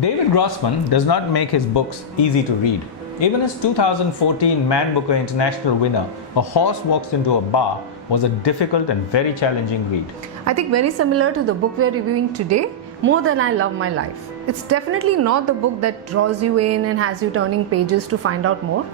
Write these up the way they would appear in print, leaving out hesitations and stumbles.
David Grossman does not make his books easy to read. Even his 2014 Man Booker International winner, A Horse Walks Into a Bar, was a difficult and very challenging read. I think very similar to the book we are reviewing today, More Than I Love My Life. It's definitely not the book that draws you in and has you turning pages to find out more.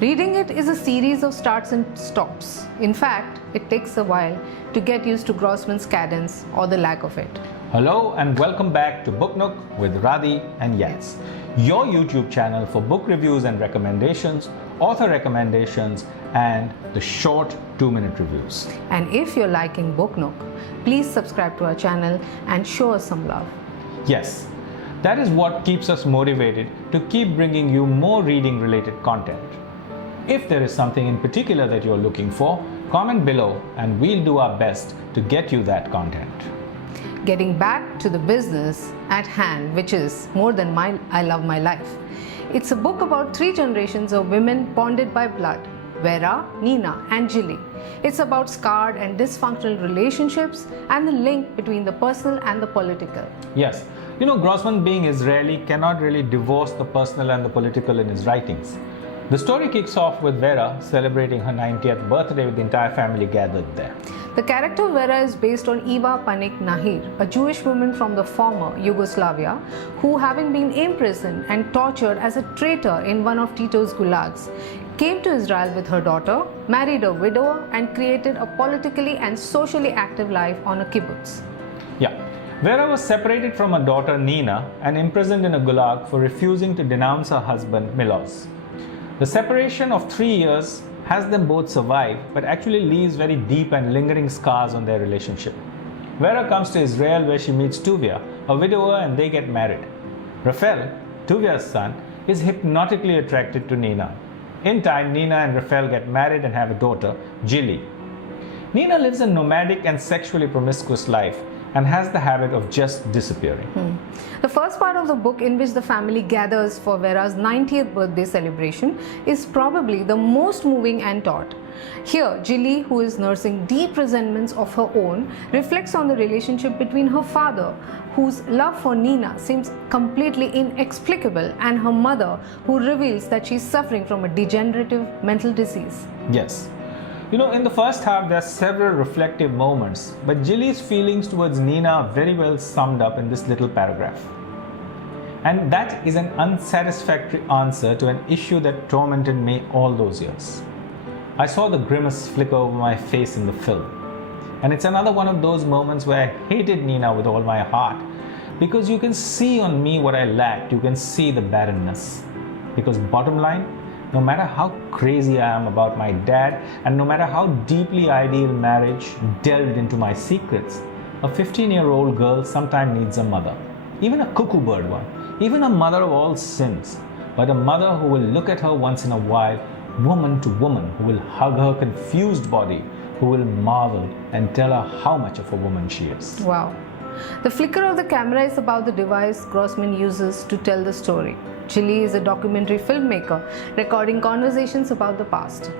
Reading it is a series of starts and stops. In fact, it takes a while to get used to Grossman's cadence or the lack of it. Hello and welcome back to Book Nook with Radhi and Yats, your YouTube channel for book reviews and recommendations, author recommendations, and the short 2-minute reviews. And if you're liking Book Nook, please subscribe to our channel and show us some love. Yes, that is what keeps us motivated to keep bringing you more reading related content. If there is something in particular that you're looking for, comment below and we'll do our best to get you that content. Getting back to the business at hand, which is More Than I Love My Life. It's a book about 3 generations of women bonded by blood: Vera, Nina, and Jilly. It's about scarred and dysfunctional relationships and the link between the personal and the political. Yes, Grossman, being Israeli, cannot really divorce the personal and the political in his writings. The story kicks off with Vera celebrating her 90th birthday with the entire family gathered there. The character Vera is based on Eva Panik Nahir, a Jewish woman from the former Yugoslavia who, having been imprisoned and tortured as a traitor in one of Tito's gulags, came to Israel with her daughter, married a widower, and created a politically and socially active life on a kibbutz. Yeah, Vera was separated from her daughter Nina and imprisoned in a gulag for refusing to denounce her husband Milos. The separation of 3 years has them both survive, but actually leaves very deep and lingering scars on their relationship. Vera comes to Israel where she meets Tuvia, a widower, and they get married. Rafael, Tuvia's son, is hypnotically attracted to Nina. In time, Nina and Rafael get married and have a daughter, Jilly. Nina lives a nomadic and sexually promiscuous life and has the habit of just disappearing. The first part of the book, in which the family gathers for Vera's 90th birthday celebration, is probably the most moving and taut. Here, Jilly, who is nursing deep resentments of her own, reflects on the relationship between her father, whose love for Nina seems completely inexplicable, and her mother, who reveals that she is suffering from a degenerative mental disease. Yes. In the first half, there are several reflective moments, but Jilly's feelings towards Nina are very well summed up in this little paragraph. And that is an unsatisfactory answer to an issue that tormented me all those years. I saw the grimace flicker over my face in the film. And it's another one of those moments where I hated Nina with all my heart, because you can see on me what I lacked, you can see the barrenness. Because bottom line, no matter how crazy I am about my dad, and no matter how deeply ideal marriage delved into my secrets, a 15-year-old girl sometimes needs a mother. Even a cuckoo bird one. Even a mother of all sins. But a mother who will look at her once in a while, woman to woman, who will hug her confused body, who will marvel and tell her how much of a woman she is. Wow. The flicker of the camera is about the device Grossman uses to tell the story. Jilly is a documentary filmmaker recording conversations about the past.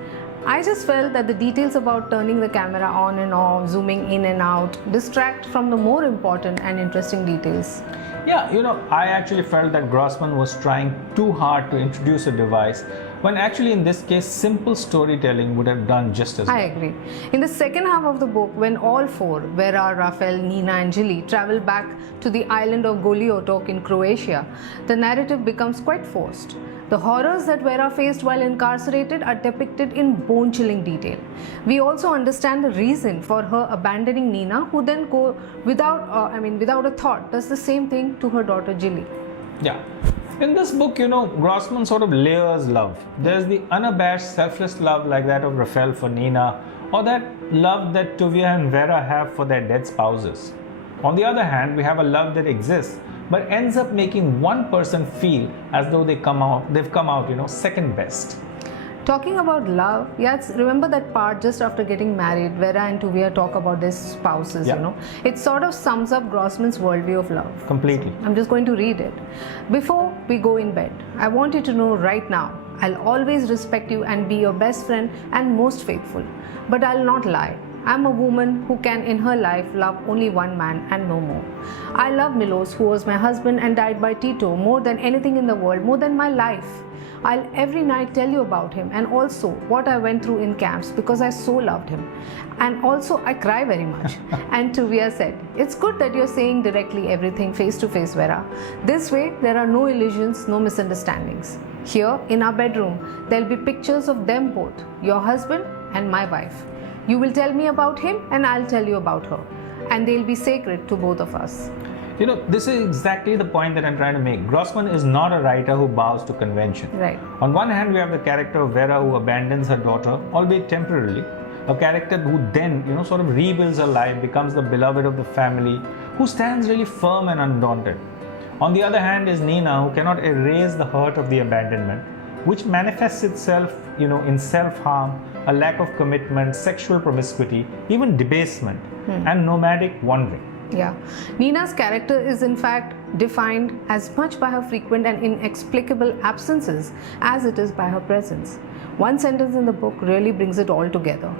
I just felt that the details about turning the camera on and off, zooming in and out, distract from the more important and interesting details. Yeah, I actually felt that Grossman was trying too hard to introduce a device, when actually in this case, simple storytelling would have done just as well. I agree. In the second half of the book, when all 4, Vera, Rafael, Nina, and Jilly, travel back to the island of Goli Otok in Croatia, the narrative becomes quite forced. The horrors that Vera faced while incarcerated are depicted in bone-chilling detail. We also understand the reason for her abandoning Nina, who then without a thought, does the same thing to her daughter Jilly. Yeah. In this book, Grossman sort of layers love. There's the unabashed, selfless love like that of Rafael for Nina, or that love that Tuvia and Vera have for their dead spouses. On the other hand, we have a love that exists, but ends up making one person feel as though they've come out, second best. Talking about love, yes, remember that part just after getting married, Vera and Tuvia talk about their spouses, It sort of sums up Grossman's worldview of love. Completely. I'm just going to read it. Before we go in bed, I want you to know right now, I'll always respect you and be your best friend and most faithful. But I'll not lie. I'm a woman who can in her life love only one man and no more. I love Milos, who was my husband and died by Tito, more than anything in the world, more than my life. I'll every night tell you about him and also what I went through in camps because I so loved him. And also I cry very much. And Tuvia said, it's good that you're saying directly everything face to face, Vera. This way there are no illusions, no misunderstandings. Here in our bedroom, there'll be pictures of them both, your husband and my wife. You will tell me about him and I'll tell you about her. And they'll be sacred to both of us. You know, this is exactly the point that I'm trying to make. Grossman is not a writer who bows to convention. Right. On one hand, we have the character of Vera who abandons her daughter, albeit temporarily. A character who then, sort of rebuilds her life, becomes the beloved of the family, who stands really firm and undaunted. On the other hand is Nina, who cannot erase the hurt of the abandonment, which manifests itself, in self-harm, a lack of commitment, sexual promiscuity, even debasement, and nomadic wandering. Yeah. Nina's character is in fact defined as much by her frequent and inexplicable absences as it is by her presence. One sentence in the book really brings it all together.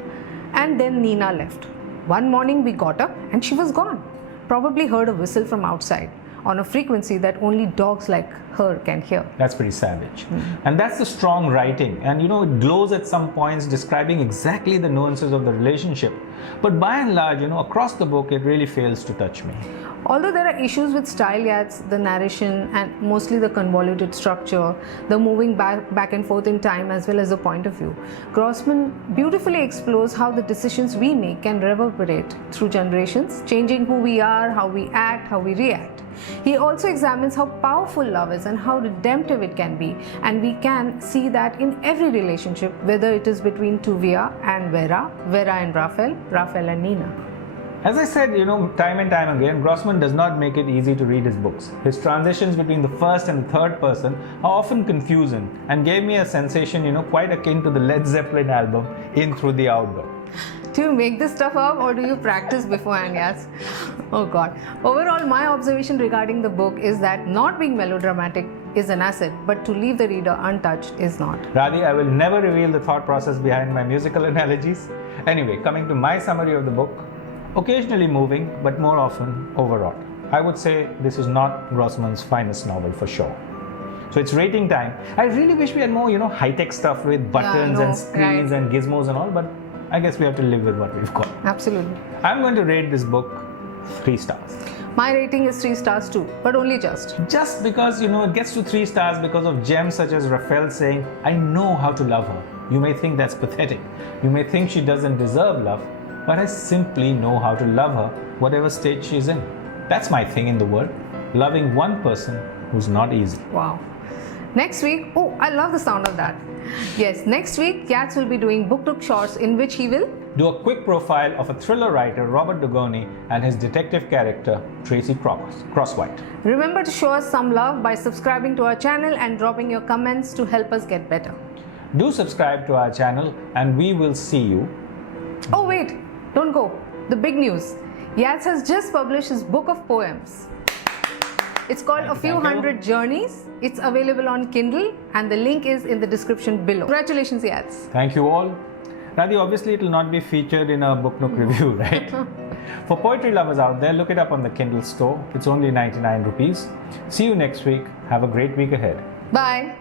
And then Nina left. One morning we got up and she was gone. Probably heard a whistle from outside on a frequency that only dogs like her can hear. That's pretty savage. And that's the strong writing. And it glows at some points describing exactly the nuances of the relationship. But by and large, across the book, it really fails to touch me. Although there are issues with style yats, the narration and mostly the convoluted structure, the moving back and forth in time as well as the point of view, Grossman beautifully explores how the decisions we make can reverberate through generations, changing who we are, how we act, how we react. He also examines how powerful love is and how redemptive it can be, and we can see that in every relationship, whether it is between Tuvia and Vera, Vera and Rafael, Rafael and Nina. As I said, time and time again, Grossman does not make it easy to read his books. His transitions between the first and the third person are often confusing and gave me a sensation, quite akin to the Led Zeppelin album, In Through the Outdoor. Do you make this stuff up or do you practice beforehand, yes? Oh God. Overall, my observation regarding the book is that not being melodramatic is an asset, but to leave the reader untouched is not. Radhi, I will never reveal the thought process behind my musical analogies. Anyway, coming to my summary of the book, occasionally moving, but more often overwrought. I would say this is not Grossman's finest novel for sure. So it's rating time. I really wish we had more, high-tech stuff with buttons and screens and gizmos and all, but I guess we have to live with what we've got. Absolutely. I'm going to rate this book 3 stars. My rating is 3 stars too, but only just. Just because, it gets to 3 stars because of gems such as Rafael saying, I know how to love her. You may think that's pathetic. You may think she doesn't deserve love, but I simply know how to love her, whatever state she's in. That's my thing in the world, loving one person who's not easy. Wow. Next week, oh, I love the sound of that. Yes, next week, Yats will be doing Book Nook Shorts, in which he will do a quick profile of a thriller writer, Robert Dugoni, and his detective character, Tracy Crosswhite. Remember to show us some love by subscribing to our channel and dropping your comments to help us get better. Do subscribe to our channel and we will see you. Oh wait, don't go. The big news. Yats has just published his book of poems. It's called A Few Hundred Journeys. It's available on Kindle and the link is in the description below. Congratulations, Yats. Thank you all. Radhi, obviously it will not be featured in a Book Nook review, right? For poetry lovers out there, look it up on the Kindle store. It's only 99 rupees. See you next week. Have a great week ahead. Bye.